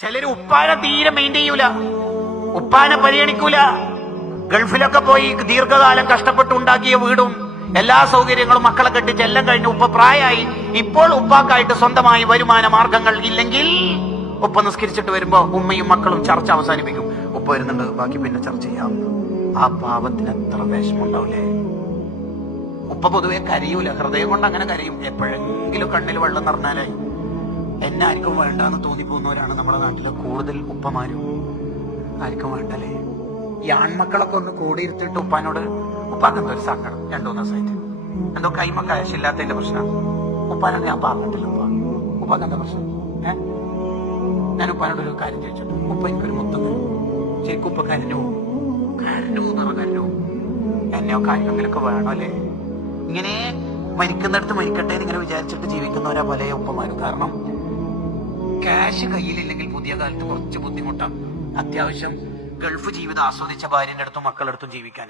ചിലര് ഉപ്പാനെ തീരെ മെയിൻറ്റെയിൻ ചെയ്യൂല, ഉപ്പാനെ പരിഗണിക്കൂല. ഗൾഫിലൊക്കെ പോയി ദീർഘകാലം കഷ്ടപ്പെട്ടുണ്ടാക്കിയ വീടും എല്ലാ സൗകര്യങ്ങളും മക്കളെ കെട്ടിച്ച് എല്ലാം കഴിഞ്ഞ് ഉപ്പ പ്രായമായി. ഇപ്പോൾ ഉപ്പാക്കായിട്ട് സ്വന്തമായി വരുമാന മാർഗങ്ങൾ ഇല്ലെങ്കിൽ ഉപ്പ നിസ്കരിച്ചിട്ട് വരുമ്പോ ഉമ്മയും മക്കളും ചർച്ച അവസാനിപ്പിക്കും. ഉപ്പ വരുന്നുണ്ട്, ബാക്കി പിന്നെ ചർച്ച ചെയ്യാം. ആ പാവത്തിന് എത്ര വിഷമമുണ്ടാവില്ലേ? ഉപ്പ പൊതുവെ കരയൂല, ഹൃദയം കൊണ്ട് അങ്ങനെ കരയും. എപ്പോഴെങ്കിലും കണ്ണിൽ വെള്ളം നിറഞ്ഞാലായി. എന്നെ ആർക്കും വേണ്ടാന്ന് തോന്നിപ്പോകുന്നവരാണ് നമ്മുടെ നാട്ടിലെ കൂടുതൽ ഉപ്പമാരും. ആർക്കും വേണ്ടല്ലേ? ഈ ആൺമക്കളൊക്കെ ഒന്ന് കൂടിയിരുത്തിട്ട് ഉപ്പാനോട്, ഉപ്പാക്ക് എന്തോ ഒരു സങ്കടം 2-3 ദിവസമായിട്ട് എന്തോ കൈമ കാശില്ലാത്തതിന്റെ പ്രശ്നം. ഉപ്പാനോട് ഞാൻ പറഞ്ഞിട്ടില്ല, ഉപ്പാക്ക് എന്താ പ്രശ്നം? ഞാൻ ഉപ്പാനോട് ഒരു കാര്യം ചോദിച്ചിട്ട്, ഉപ്പ എനിക്കൊരു മുത്തം തരും. ശരിക്കും ഉപ്പ കരഞ്ഞു എന്നെയോ കാര്യങ്ങളൊക്കെ വേണോ അല്ലേ? ഇങ്ങനെ മരിക്കുന്നിടത്ത് മരിക്കട്ടെ എന്ന് ഇങ്ങനെ വിചാരിച്ചിട്ട് ജീവിക്കുന്നവരാ പല ഉപ്പമാരും. കാരണം ക്യാഷ് കയ്യിലില്ലെങ്കിൽ പുതിയ കാലത്ത് കുറച്ച് ബുദ്ധിമുട്ടാണ്. അത്യാവശ്യം ഗൾഫ് ജീവിതം ആസ്വദിച്ച ഭാര്യന്റെ അടുത്തും മക്കളുടെ അടുത്തും ജീവിക്കാൻ.